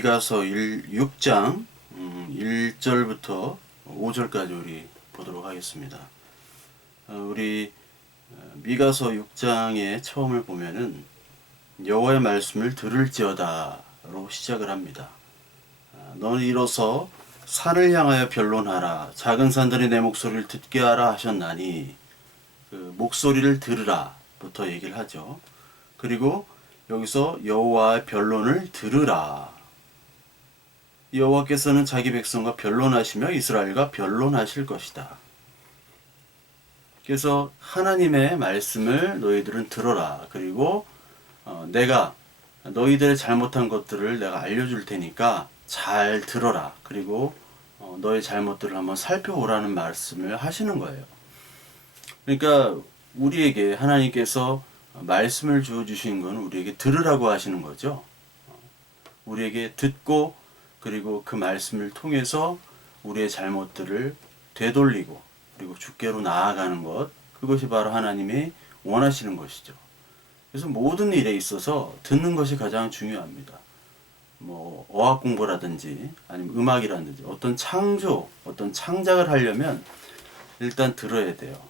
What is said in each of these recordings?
미가서 6장 1절부터 5절까지 우리 보도록 하겠습니다. 우리 미가서 6장의 처음을 보면은 여호와의 말씀을 들을지어다로 시작을 합니다. 너는 일어서 산을 향하여 변론하라. 작은 산들이 내 목소리를 듣게 하라 하셨나니 그 목소리를 들으라부터 얘기를 하죠. 그리고 여기서 여호와의 변론을 들으라. 여호와께서는 자기 백성과 변론하시며 이스라엘과 변론하실 것이다. 그래서 하나님의 말씀을 너희들은 들어라. 그리고 내가 너희들의 잘못한 것들을 내가 알려줄 테니까 잘 들어라. 그리고 너의 잘못들을 한번 살펴보라는 말씀을 하시는 거예요. 그러니까 우리에게 하나님께서 말씀을 주어주신 건 우리에게 들으라고 하시는 거죠. 우리에게 듣고 그리고 그 말씀을 통해서 우리의 잘못들을 되돌리고 그리고 주께로 나아가는 것, 그것이 바로 하나님이 원하시는 것이죠. 그래서 모든 일에 있어서 듣는 것이 가장 중요합니다. 뭐 어학 공부라든지 아니면 음악이라든지 어떤 창조, 어떤 창작을 하려면 일단 들어야 돼요.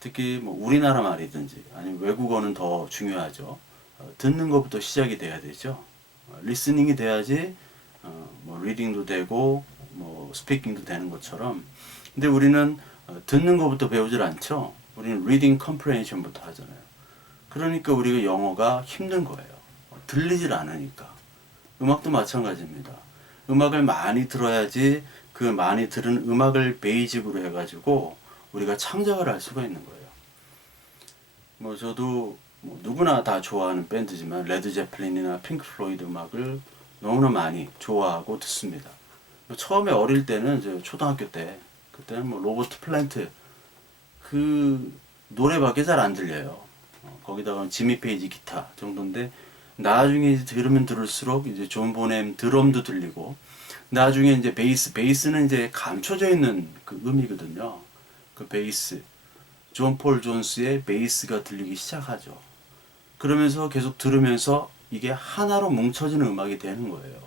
특히 뭐 우리나라 말이든지 아니면 외국어는 더 중요하죠. 듣는 것부터 시작이 돼야 되죠. 리스닝이 돼야지 뭐 리딩도 되고 뭐 스피킹도 되는 것처럼. 근데 우리는 듣는 것부터 배우질 않죠. 우리는 리딩 컴프레hension부터 하잖아요. 그러니까 우리가 영어가 힘든 거예요. 들리질 않으니까. 음악도 마찬가지입니다. 음악을 많이 들어야지 그 많이 들은 음악을 베이직으로 해가지고 우리가 창작을 할 수가 있는 거예요. 뭐 저도 뭐 누구나 다 좋아하는 밴드지만 레드 제플린이나 핑크 플로이드 음악을 너무나 많이 좋아하고 듣습니다. 처음에 어릴 때는 이제 초등학교 때 그때는 뭐 로버트 플랜트 그 노래밖에 잘 안 들려요. 거기다가 지미 페이지 기타 정도인데 나중에 이제 들으면 들을수록 이제 존 보넴 드럼도 들리고 나중에 이제 베이스는 이제 감춰져 있는 그 음이거든요. 그 베이스 존 폴 존스의 베이스가 들리기 시작하죠. 그러면서 계속 들으면서 이게 하나로 뭉쳐지는 음악이 되는 거예요.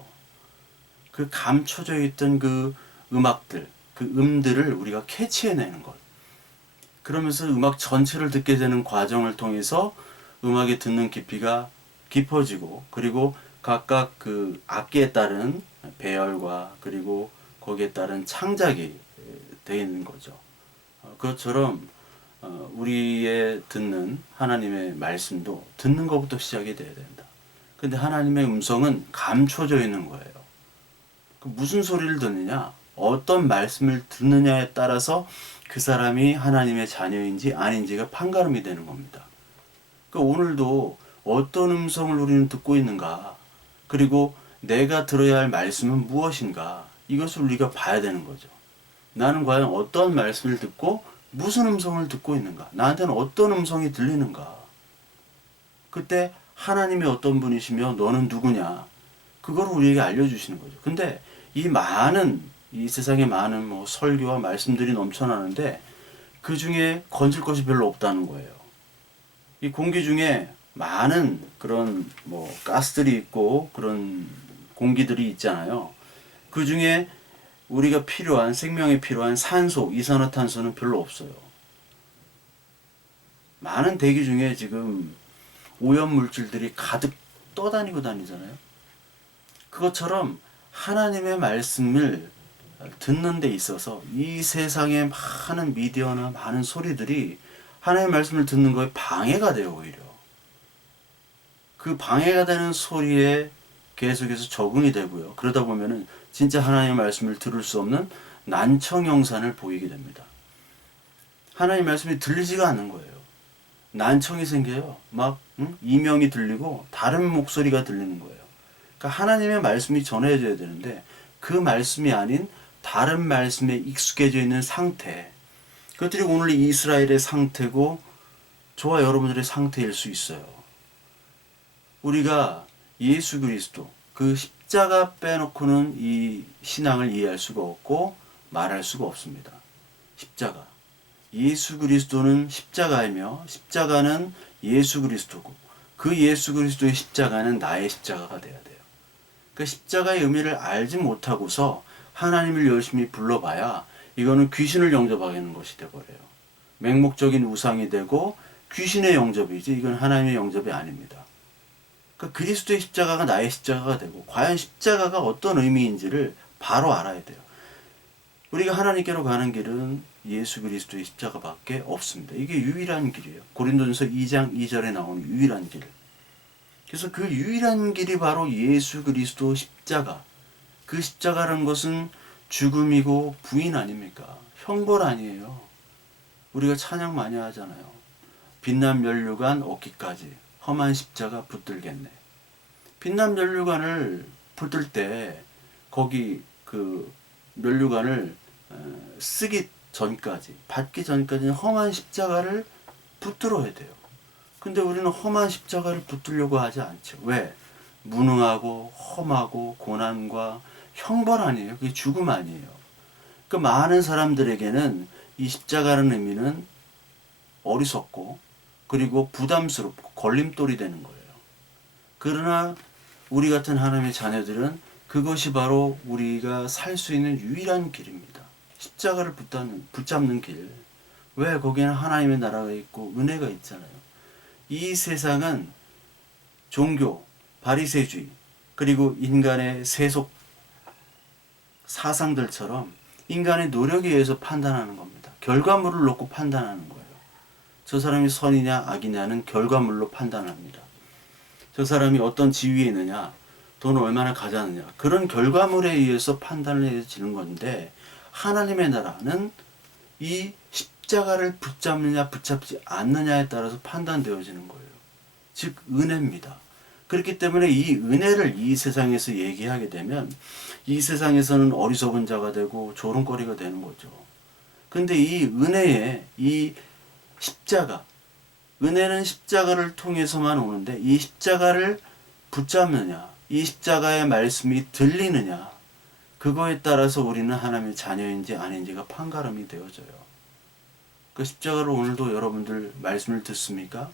그 감춰져 있던 그 음악들, 그 음들을 우리가 캐치해내는 것. 그러면서 음악 전체를 듣게 되는 과정을 통해서 음악에 듣는 깊이가 깊어지고 그리고 각각 그 악기에 따른 배열과 그리고 거기에 따른 창작이 되어 있는 거죠. 그것처럼 우리의 듣는 하나님의 말씀도 듣는 것부터 시작이 돼야 된다. 근데 하나님의 음성은 감춰져 있는 거예요. 무슨 소리를 듣느냐, 어떤 말씀을 듣느냐에 따라서 그 사람이 하나님의 자녀인지 아닌지가 판가름이 되는 겁니다. 그러니까 오늘도 어떤 음성을 우리는 듣고 있는가, 그리고 내가 들어야 할 말씀은 무엇인가, 이것을 우리가 봐야 되는 거죠. 나는 과연 어떤 말씀을 듣고 무슨 음성을 듣고 있는가, 나한테는 어떤 음성이 들리는가. 그때 하나님이 어떤 분이시며 너는 누구냐, 그걸 우리에게 알려주시는 거죠. 근데 이 세상에 많은 뭐 설교와 말씀들이 넘쳐나는데 그 중에 건질 것이 별로 없다는 거예요. 이 공기 중에 많은 그런 뭐 가스들이 있고 그런 공기들이 있잖아요. 그 중에 우리가 필요한, 생명에 필요한 산소, 이산화탄소는 별로 없어요. 많은 대기 중에 지금 오염물질들이 가득 떠다니고 다니잖아요. 그것처럼 하나님의 말씀을 듣는 데 있어서 이 세상의 많은 미디어나 많은 소리들이 하나님의 말씀을 듣는 거에 방해가 돼요. 오히려 그 방해가 되는 소리에 계속해서 적응이 되고요. 그러다 보면은 진짜 하나님의 말씀을 들을 수 없는 난청영산을 보이게 됩니다. 하나님의 말씀이 들리지가 않는 거예요. 난청이 생겨요. 막 이명이 들리고 다른 목소리가 들리는 거예요. 그러니까 하나님의 말씀이 전해져야 되는데 그 말씀이 아닌 다른 말씀에 익숙해져 있는 상태, 그것들이 오늘 이스라엘의 상태고 저와 여러분들의 상태일 수 있어요. 우리가 예수 그리스도 그 십자가 빼놓고는 이 신앙을 이해할 수가 없고 말할 수가 없습니다. 십자가, 예수 그리스도는 십자가이며 십자가는 예수 그리스도고 그 예수 그리스도의 십자가는 나의 십자가가 돼야 돼요. 그 십자가의 의미를 알지 못하고서 하나님을 열심히 불러봐야 이거는 귀신을 영접하는 것이 되버려요. 맹목적인 우상이 되고 귀신의 영접이지 이건 하나님의 영접이 아닙니다. 그러니까 그리스도의 십자가가 나의 십자가가 되고 과연 십자가가 어떤 의미인지를 바로 알아야 돼요. 우리가 하나님께로 가는 길은 예수 그리스도의 십자가밖에 없습니다. 이게 유일한 길이에요. 고린도전서 2장 2절에 나오는 유일한 길. 그래서 그 유일한 길이 바로 예수 그리스도 십자가. 그 십자가라는 것은 죽음이고 부인 아닙니까? 형벌 아니에요. 우리가 찬양 많이 하잖아요. 빛난 면류관 얻기까지 험한 십자가 붙들겠네. 빛난 면류관을 붙들 때 거기 그 면류관을 쓰기 전까지 받기 전까지는 험한 십자가를 붙들어야 돼요. 근데 우리는 험한 십자가를 붙들려고 하지 않죠. 왜? 무능하고 험하고 고난과 형벌 아니에요. 그게 죽음 아니에요. 그 많은 사람들에게는 이 십자가라는 의미는 어리석고 그리고 부담스럽고 걸림돌이 되는 거예요. 그러나 우리 같은 하나님의 자녀들은 그것이 바로 우리가 살 수 있는 유일한 길입니다. 십자가를 붙잡는 길. 왜? 거기에는 하나님의 나라가 있고 은혜가 있잖아요. 이 세상은 종교, 바리새주의, 그리고 인간의 세속 사상들처럼 인간의 노력에 의해서 판단하는 겁니다. 결과물을 놓고 판단하는 거예요. 저 사람이 선이냐 악이냐는 결과물로 판단합니다. 저 사람이 어떤 지위에 있느냐, 돈을 얼마나 가졌느냐, 그런 결과물에 의해서 판단을 해지는 건데, 하나님의 나라는 이 십자가를 붙잡느냐 붙잡지 않느냐에 따라서 판단되어지는 거예요. 즉 은혜입니다. 그렇기 때문에 이 은혜를 이 세상에서 얘기하게 되면 이 세상에서는 어리석은 자가 되고 조롱거리가 되는 거죠. 근데 이 은혜에 이 십자가, 은혜는 십자가를 통해서만 오는데 이 십자가를 붙잡느냐, 이 십자가의 말씀이 들리느냐, 그거에 따라서 우리는 하나님의 자녀인지 아닌지가 판가름이 되어져요. 그 십자가를 오늘도 여러분들 말씀을 듣습니까?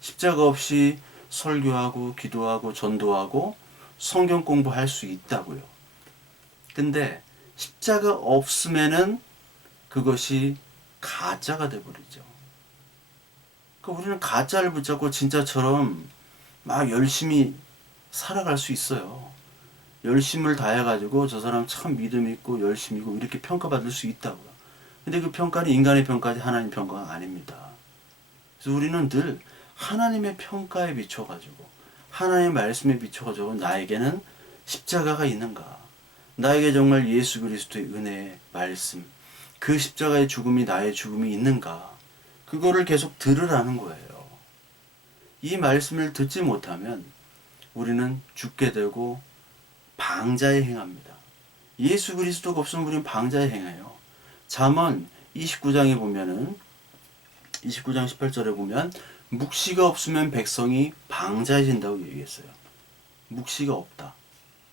십자가 없이 설교하고 기도하고 전도하고 성경 공부할 수 있다고요. 근데 십자가 없으면은 그것이 가짜가 돼버리죠. 그러니까 우리는 가짜를 붙잡고 진짜처럼 막 열심히 살아갈 수 있어요. 열심을 다해가지고 저 사람 참 믿음 있고 열심이고 이렇게 평가받을 수 있다고요. 근데 그 평가는 인간의 평가지 하나님 평가가 아닙니다. 그래서 우리는 늘 하나님의 평가에 비춰가지고 하나님의 말씀에 비춰가지고 나에게는 십자가가 있는가, 나에게 정말 예수 그리스도의 은혜의 말씀, 그 십자가의 죽음이 나의 죽음이 있는가, 그거를 계속 들으라는 거예요. 이 말씀을 듣지 못하면 우리는 죽게 되고 방자에 행합니다. 예수 그리스도가 없으면 우리는 방자에 행해요. 잠언 29장에 보면은 29장 18절에 보면 묵시가 없으면 백성이 방자해진다고 얘기했어요. 묵시가 없다.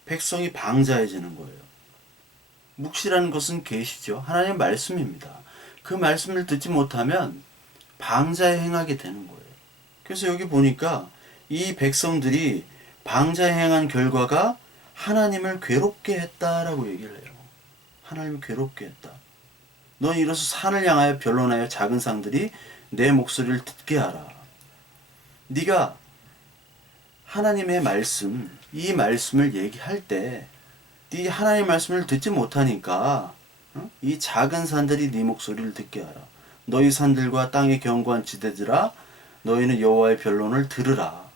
백성이 방자해지는 거예요. 묵시라는 것은 계시죠. 하나님의 말씀입니다. 그 말씀을 듣지 못하면 방자에 행하게 되는 거예요. 그래서 여기 보니까 이 백성들이 방자에 행한 결과가 하나님을 괴롭게 했다라고 얘기를 해요. 하나님을 괴롭게 했다. 넌 이로써 산을 향하여 변론하여 작은 상들이 내 목소리를 듣게 하라. 네가 하나님의 말씀, 이 말씀을 얘기할 때 네 하나님의 말씀을 듣지 못하니까 이 작은 산들이 네 목소리를 듣게 하라. 너희 산들과 땅의 견고한 지대들아, 너희는 여호와의 변론을 들으라.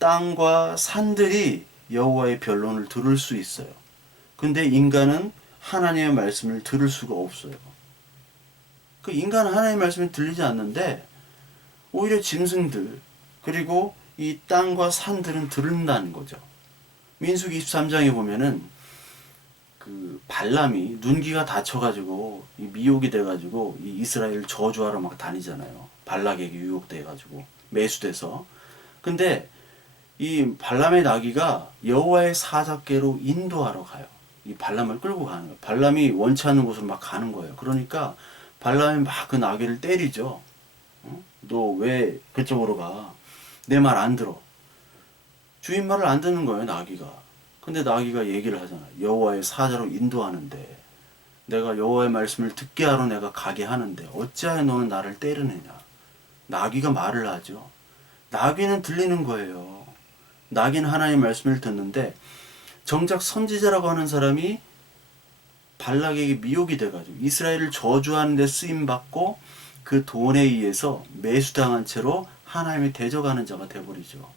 땅과 산들이 여호와의 변론을 들을 수 있어요. 근데 인간은 하나님의 말씀을 들을 수가 없어요. 그 인간은 하나님의 말씀이 들리지 않는데 오히려 짐승들 그리고 이 땅과 산들은 들은다는 거죠. 민수기 23장에 보면은 그 발람이 눈기가 다쳐가지고 미혹이 돼가지고 이 이스라엘을 저주하러 막 다니잖아요. 발락에게 유혹돼가지고 매수돼서. 근데 이 발람의 나귀가 여호와의 사자께로 인도하러 가요. 이 발람을 끌고 가는 거예요. 발람이 원치 않는 곳으로 막 가는 거예요. 그러니까 발람이 막 그 나귀를 때리죠. 너 왜 그쪽으로 가? 내 말 안 들어. 주인 말을 안 듣는 거예요, 나귀가. 근데 나귀가 얘기를 하잖아. 여호와의 사자로 인도하는데 내가 여호와의 말씀을 듣게 하러 내가 가게 하는데 어찌하여 너는 나를 때리느냐. 나귀가 말을 하죠. 나귀는 들리는 거예요. 나귀는 하나님의 말씀을 듣는데 정작 선지자라고 하는 사람이 발락에게 미혹이 돼가지고 이스라엘을 저주하는 데 쓰임받고 그 돈에 의해서 매수당한 채로 하나님이 대적하는 자가 돼버리죠.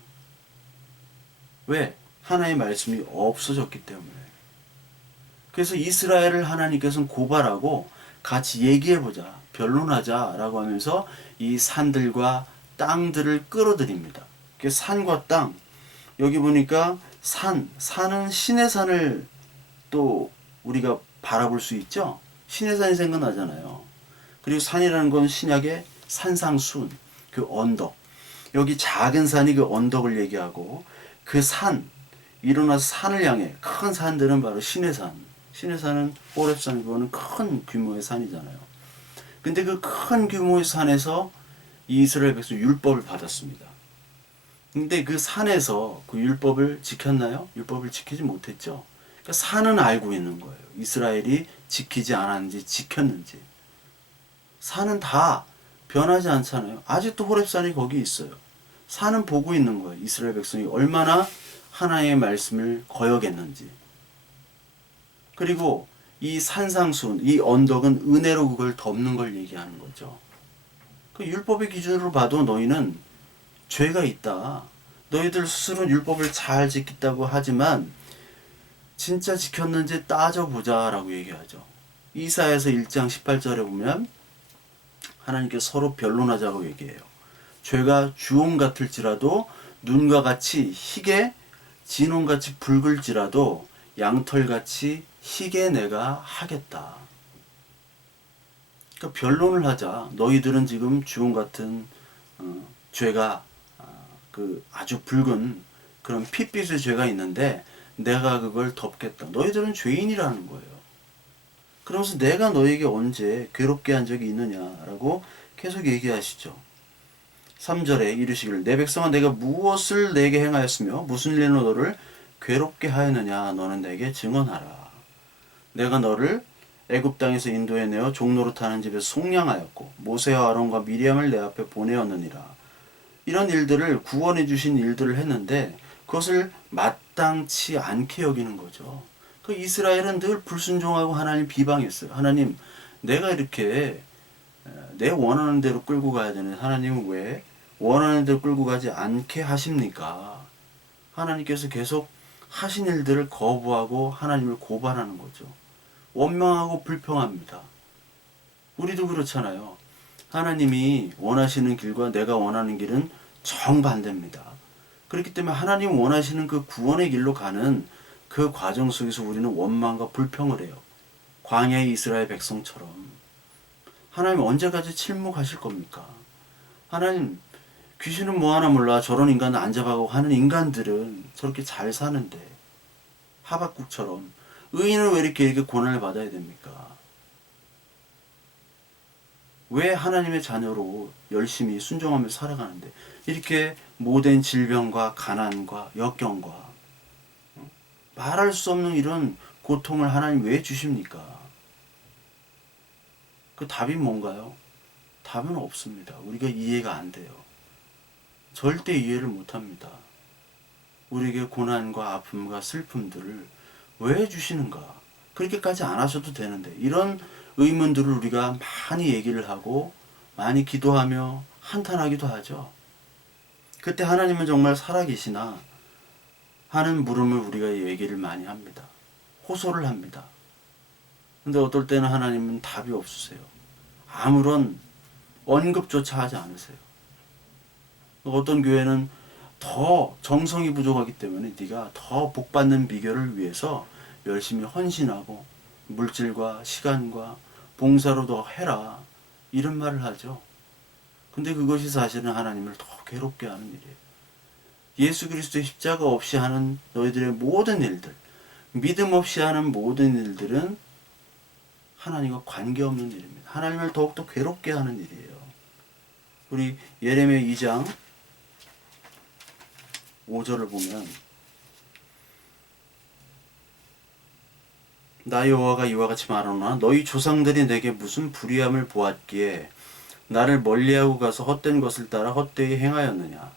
왜? 하나님의 말씀이 없어졌기 때문에. 그래서 이스라엘을 하나님께서는 고발하고 같이 얘기해보자, 변론하자라고 하면서 이 산들과 땅들을 끌어들입니다. 산과 땅, 여기 보니까 산은 신의 산을 또 우리가 바라볼 수 있죠. 신의 산이 생각나잖아요. 그리고 산이라는 건 신약의 산상순, 그 언덕. 여기 작은 산이 그 언덕을 얘기하고 그 산, 일어나서 산을 향해 큰 산들은 바로 신의 산. 신의 산은 호렙산, 그거는 큰 규모의 산이잖아요. 근데 그 큰 규모의 산에서 이스라엘 백성 율법을 받았습니다. 근데 그 산에서 그 율법을 지켰나요? 율법을 지키지 못했죠. 그러니까 산은 알고 있는 거예요. 이스라엘이 지키지 않았는지 지켰는지. 산은 다 변하지 않잖아요. 아직도 호렙산이 거기 있어요. 산은 보고 있는 거예요. 이스라엘 백성이 얼마나 하나님의 말씀을 거역했는지. 그리고 이 산상순, 이 언덕은 은혜로 그걸 덮는 걸 얘기하는 거죠. 그 율법의 기준으로 봐도 너희는 죄가 있다. 너희들 스스로는 율법을 잘 지켰다고 하지만 진짜 지켰는지 따져보자 라고 얘기하죠. 이사야서 1장 18절에 보면 하나님께서 서로 변론하자고 얘기해요. 죄가 주홍 같을지라도 눈과 같이 희게, 진홍같이 붉을지라도 양털같이 희게 내가 하겠다. 그러니까 변론을 하자. 너희들은 지금 주홍 같은 죄가 그 아주 붉은 그런 핏빛의 죄가 있는데 내가 그걸 덮겠다. 너희들은 죄인이라는 거예요. 그러면서 내가 너에게 언제 괴롭게 한 적이 있느냐라고 계속 얘기하시죠. 3절에 이르시기를 내 백성아 내가 무엇을 내게 행하였으며 무슨 일로 너를 괴롭게 하였느냐 너는 내게 증언하라. 내가 너를 애굽 땅에서 인도해내어 종노릇하는 집에서 속량하였고 모세와 아론과 미리암을 내 앞에 보내었느니라. 이런 일들을 구원해 주신 일들을 했는데 그것을 마땅치 않게 여기는 거죠. 그 이스라엘은 늘 불순종하고 하나님 비방했어요. 하나님 내가 이렇게 내 원하는 대로 끌고 가야 되는 하나님은 왜 원하는 대로 끌고 가지 않게 하십니까? 하나님께서 계속 하신 일들을 거부하고 하나님을 고발하는 거죠. 원망하고 불평합니다. 우리도 그렇잖아요. 하나님이 원하시는 길과 내가 원하는 길은 정반대입니다. 그렇기 때문에 하나님 원하시는 그 구원의 길로 가는 그 과정 속에서 우리는 원망과 불평을 해요. 광야의 이스라엘 백성처럼. 하나님 언제까지 침묵하실 겁니까? 하나님 귀신은 뭐 하나 몰라 저런 인간을 안 잡아가고 하는 인간들은 저렇게 잘 사는데 하박국처럼 의인은 왜 이렇게 고난을 받아야 됩니까? 왜 하나님의 자녀로 열심히 순종하며 살아가는데 이렇게 모든 질병과 가난과 역경과 말할 수 없는 이런 고통을 하나님 왜 주십니까? 그 답이 뭔가요? 답은 없습니다. 우리가 이해가 안 돼요. 절대 이해를 못합니다. 우리에게 고난과 아픔과 슬픔들을 왜 주시는가? 그렇게까지 안 하셔도 되는데 이런 의문들을 우리가 많이 얘기를 하고 많이 기도하며 한탄하기도 하죠. 그때 하나님은 정말 살아계시나 하는 물음을 우리가 얘기를 많이 합니다. 호소를 합니다. 근데 어떨 때는 하나님은 답이 없으세요. 아무런 언급조차 하지 않으세요. 어떤 교회는 더 정성이 부족하기 때문에 네가 더 복받는 비결을 위해서 열심히 헌신하고 물질과 시간과 봉사로 더 해라 이런 말을 하죠. 근데 그것이 사실은 하나님을 더 괴롭게 하는 일이에요. 예수 그리스도의 십자가 없이 하는 너희들의 모든 일들, 믿음 없이 하는 모든 일들은 하나님과 관계없는 일입니다. 하나님을 더욱더 괴롭게 하는 일이에요. 우리 예레미야 2장 5절을 보면 나 여호와가 이와 같이 말하노라. 너희 조상들이 내게 무슨 불의함을 보았기에 나를 멀리하고 가서 헛된 것을 따라 헛되이 행하였느냐.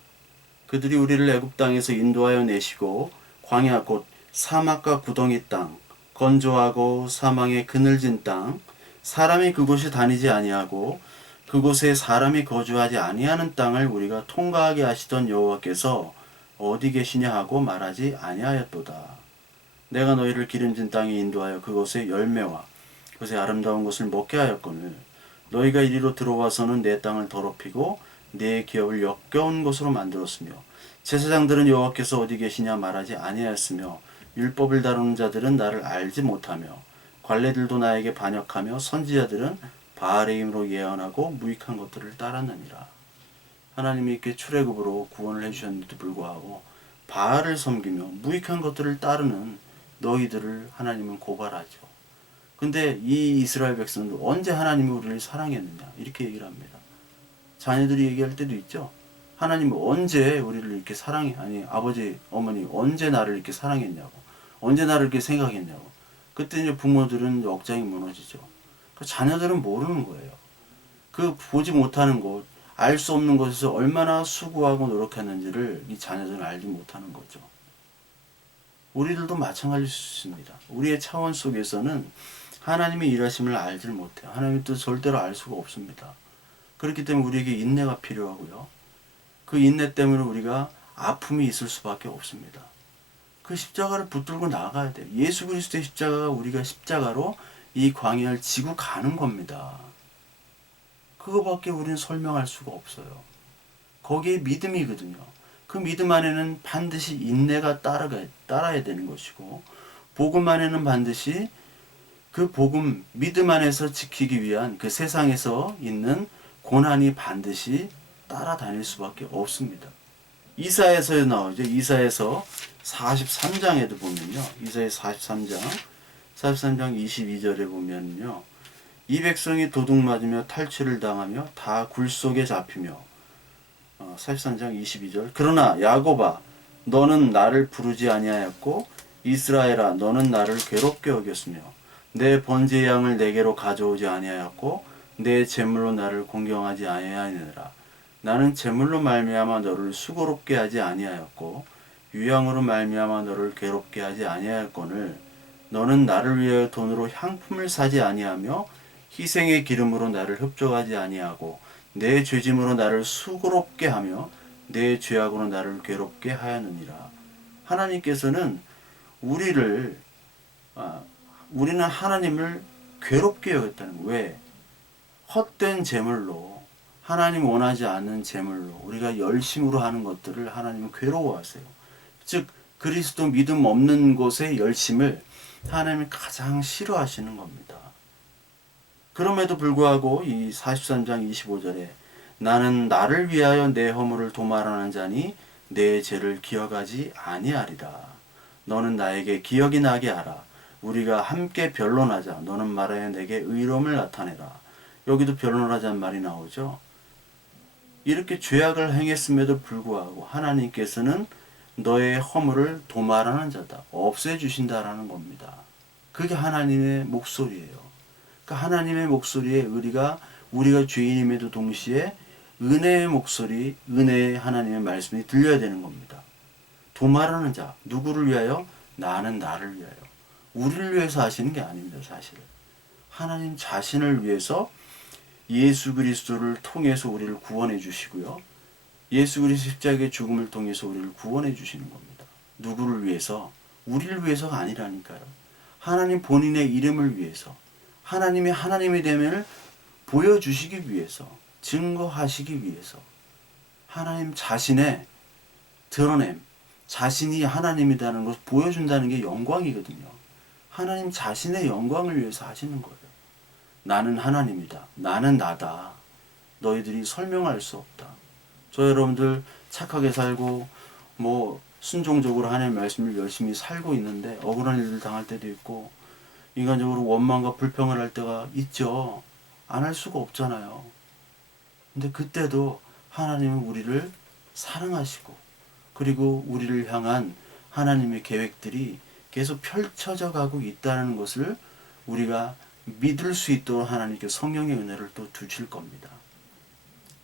그들이 우리를 애굽 땅에서 인도하여 내시고 광야 곧 사막과 구덩이 땅, 건조하고 사망의 그늘진 땅, 사람이 그곳에 다니지 아니하고 그곳에 사람이 거주하지 아니하는 땅을 우리가 통과하게 하시던 여호와께서 어디 계시냐 하고 말하지 아니하였도다. 내가 너희를 기름진 땅에 인도하여 그곳의 열매와 그곳의 아름다운 것을 먹게 하였거늘 너희가 이리로 들어와서는 내 땅을 더럽히고 내 기업을 역겨운 것으로 만들었으며 제사장들은 여호와께서 어디 계시냐 말하지 아니하였으며 율법을 다루는 자들은 나를 알지 못하며 관례들도 나에게 반역하며 선지자들은 바알의 힘으로 예언하고 무익한 것들을 따랐느니라. 하나님이 이렇게 출애굽으로 구원을 해주셨는데도 불구하고 바알을 섬기며 무익한 것들을 따르는 너희들을 하나님은 고발하죠. 근데 이 이스라엘 백성도 언제 하나님이 우리를 사랑했느냐 이렇게 얘기를 합니다. 자녀들이 얘기할 때도 있죠. 하나님은 언제 우리를 이렇게 사랑해? 아니 아버지 어머니 언제 나를 이렇게 사랑했냐고, 언제 나를 이렇게 생각했냐고. 그때 이제 부모들은 억장이 무너지죠. 그 자녀들은 모르는 거예요. 그 보지 못하는 곳, 알 수 없는 곳에서 얼마나 수고하고 노력했는지를 이 자녀들은 알지 못하는 거죠. 우리들도 마찬가지일 수 있습니다. 우리의 차원 속에서는 하나님의 일하심을 알지 못해요. 하나님의 뜻 절대로 알 수가 없습니다. 그렇기 때문에 우리에게 인내가 필요하고요. 그 인내 때문에 우리가 아픔이 있을 수밖에 없습니다. 그 십자가를 붙들고 나가야 돼요. 예수 그리스도의 십자가가 우리가 십자가로 이 광야를 지고 가는 겁니다. 그거밖에 우리는 설명할 수가 없어요. 거기에 믿음이거든요. 그 믿음 안에는 반드시 인내가 따라야 되는 것이고, 복음 안에는 반드시 그 복음, 믿음 안에서 지키기 위한 그 세상에서 있는 고난이 반드시 따라다닐 수밖에 없습니다. 이사야서에 나오죠. 이사야서 43장에도 보면요. 이사야 43장 22절에 보면요. 이 백성이 도둑 맞으며 탈취를 당하며 다 굴 속에 잡히며 43장 22절 그러나 야곱아 너는 나를 부르지 아니하였고 이스라엘아 너는 나를 괴롭게 여겼으며 내 번제의 양을 내게로 가져오지 아니하였고 내 제물로 나를 공경하지 아니하니라. 나는 제물로 말미암아 너를 수고롭게 하지 아니하였고 유향으로 말미암아 너를 괴롭게 하지 아니하였거늘 너는 나를 위하여 돈으로 향품을 사지 아니하며 희생의 기름으로 나를 흡족하지 아니하고 내 죄짐으로 나를 수고롭게 하며 내 죄악으로 나를 괴롭게 하였느니라. 하나님께서는 우리는 하나님을 괴롭게 여겼다는 거예요. 왜? 헛된 제물로, 하나님 원하지 않는 제물로 우리가 열심으로 하는 것들을 하나님은 괴로워하세요. 즉 그리스도 믿음 없는 곳의 열심을 하나님이 가장 싫어하시는 겁니다. 그럼에도 불구하고 이 43장 25절에 나는 나를 위하여 내 허물을 도말하는 자니 내 죄를 기억하지 아니하리라. 너는 나에게 기억이 나게 하라. 우리가 함께 변론하자. 너는 말하여 내게 의로움을 나타내라. 여기도 변론하자는 말이 나오죠. 이렇게 죄악을 행했음에도 불구하고 하나님께서는 너의 허물을 도말하는 자다. 없애주신다라는 겁니다. 그게 하나님의 목소리예요. 그러니까 하나님의 목소리에 우리가 죄인임에도 동시에 은혜의 목소리, 은혜의 하나님의 말씀이 들려야 되는 겁니다. 도말하는 자, 누구를 위하여? 나는 나를 위하여. 우리를 위해서 하시는 게 아닙니다, 사실. 하나님 자신을 위해서 예수 그리스도를 통해서 우리를 구원해 주시고요. 예수 그리스도 십자가의 죽음을 통해서 우리를 구원해 주시는 겁니다. 누구를 위해서? 우리를 위해서가 아니라니까요. 하나님 본인의 이름을 위해서, 하나님의 됨을 보여주시기 위해서, 증거하시기 위해서, 하나님 자신의 드러냄, 자신이 하나님이라는 것을 보여준다는 게 영광이거든요. 하나님 자신의 영광을 위해서 하시는 거예요. 나는 하나님이다. 나는 나다. 너희들이 설명할 수 없다. 저 여러분들 착하게 살고 순종적으로 하나님의 말씀을 열심히 살고 있는데 억울한 일을 당할 때도 있고 인간적으로 원망과 불평을 할 때가 있죠. 안 할 수가 없잖아요. 근데 그때도 하나님은 우리를 사랑하시고 그리고 우리를 향한 하나님의 계획들이 계속 펼쳐져 가고 있다는 것을 우리가 믿을 수 있도록 하나님께 성령의 은혜를 또 주실 겁니다.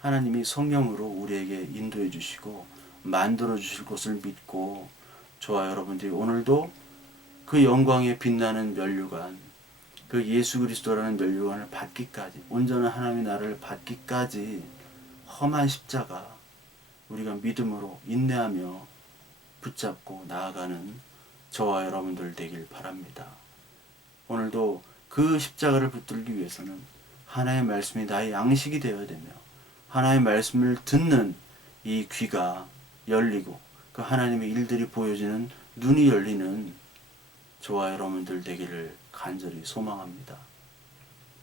하나님이 성령으로 우리에게 인도해 주시고 만들어 주실 것을 믿고, 저와 여러분들이 오늘도 그 영광에 빛나는 면류관, 그 예수 그리스도라는 면류관을 받기까지, 온전한 하나님의 나라를 받기까지 험한 십자가 우리가 믿음으로 인내하며 붙잡고 나아가는 저와 여러분들 되길 바랍니다. 오늘도 그 십자가를 붙들기 위해서는 하나님의 말씀이 나의 양식이 되어야 되며, 하나님의 말씀을 듣는 이 귀가 열리고 그 하나님의 일들이 보여지는 눈이 열리는 저와 여러분들 되기를 간절히 소망합니다.